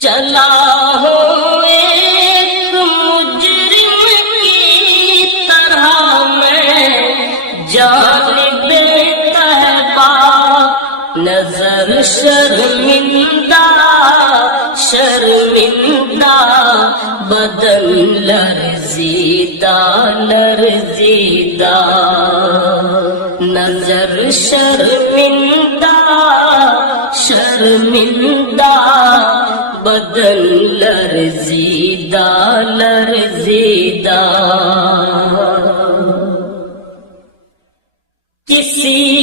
چلا ہوں ایک مجرم کی طرح میں جانب طیبہ، نظر شرمندہ شرمندہ، بدن لرزیدہ لرزیدہ، نظر شرمندہ شرمندہ، بدن لرزیدہ لرزیدہ، کسی